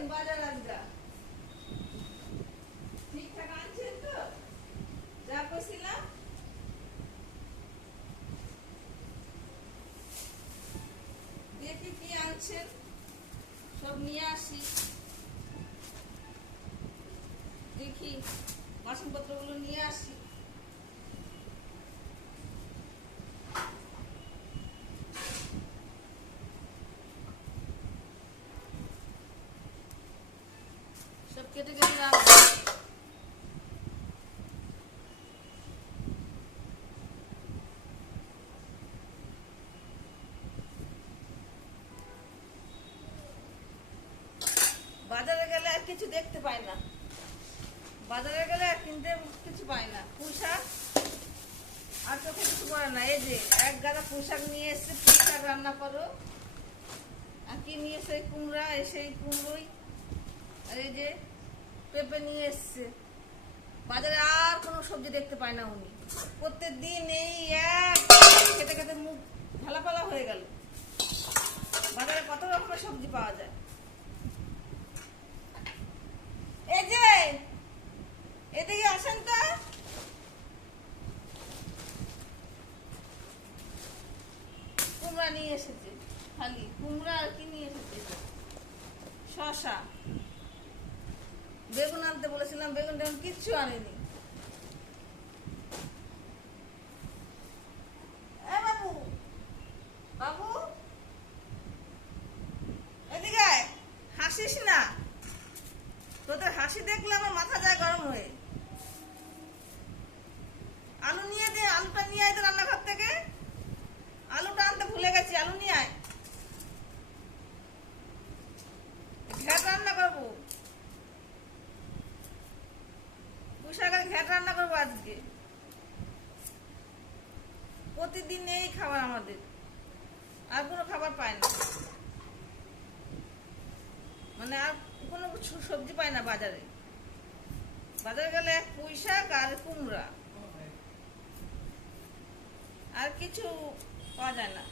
আনছেন বাজার আজকা? ঠিকঠাক আনছেন তো? যা কইছিলাম? দেখি কি আনছেন, সব নিয়ে আসি। দেখি বাসনপত্রগুলো নিয়ে আসি। সব কেটে কেটে রাখবো। বাজারে গেলে আর কিছু দেখতে পাই না, বাজারে গেলে আর কিনতে কিছু পাই না। পুঁইশাক আর চোখে কিছু পড়ে না। এই যে এক গাদা পুঁইশাক নিয়ে এসছে, পুঁইশাক রান্না করো। আর কি নিয়ে এসে কুমড়া, সেই কুমড়োই। আর এই যে পেঁপে নিয়ে এসছে। বাজারে আর কোনো সবজি দেখতে পায় না উনি। প্রত্যেক দিন এই এক খেতে খেতে মুখ ঢালাপালা হয়ে গেল। বাজারে কত রকমের সবজি পাওয়া যায়। এই যে এদিকে আসেন তো। কুমড়া নিয়ে এসেছে, খালি কুমড়া। আর কি নিয়ে এসেছে? শসা। বেগুন আনতে বলেছিলাম, বেগুন টেগুন কিচ্ছু আনেনি। বাবু, বাবু এদিকে আয়। হাসিস না, তোদের হাসি দেখলে আমার মাথা যায় গরম হয়ে। আলু নিয়ে দে, আলুটা নিয়ে আয় তো রান্নাঘর থেকে। আলুটা আনতে ভুলে গেছি, আলু নিয়ে আয়। ঘ্যাট রান্না করবো, পুঁইশাকের ঘ্যাট রান্না করবো আজকে। প্রতিদিন এই খাবার আমাদের, আর কোনো খাবার পায় না। মানে আর কোনো সবজি পায় না বাজারে। বাজারে গেলে পুঁইশাক আর কুমড়া, আর কিছু পাওয়া যায় না।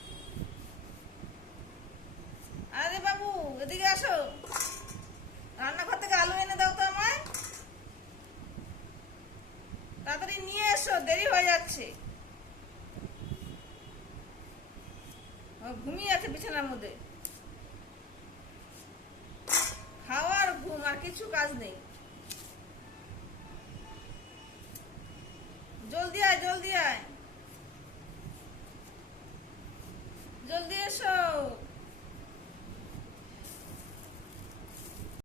আরে বাবু এদিকে আসো, রান্নাঘর থেকে আলু এনে দাও তো আমায়। তাড়াতাড়ি নিয়ে এসো, দেরি হয়ে যাচ্ছে। ঘুমিয়ে আছে বিছানার মধ্যে। খাওয়ার ঘুম, আর কিছু কাজ নেই। জলদি আয়, জলদি আয়।